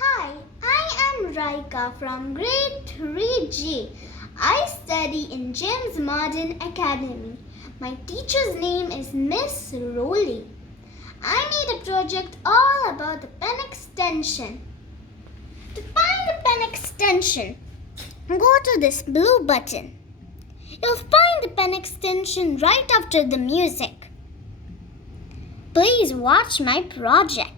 Hi, I am Riqah from grade 3G. I study in James Modern Academy. My teacher's name is Miss Rowley. I made a project all about the pen extension. To find the pen extension, go to this blue button. You'll find the pen extension right after the music. Please watch my project.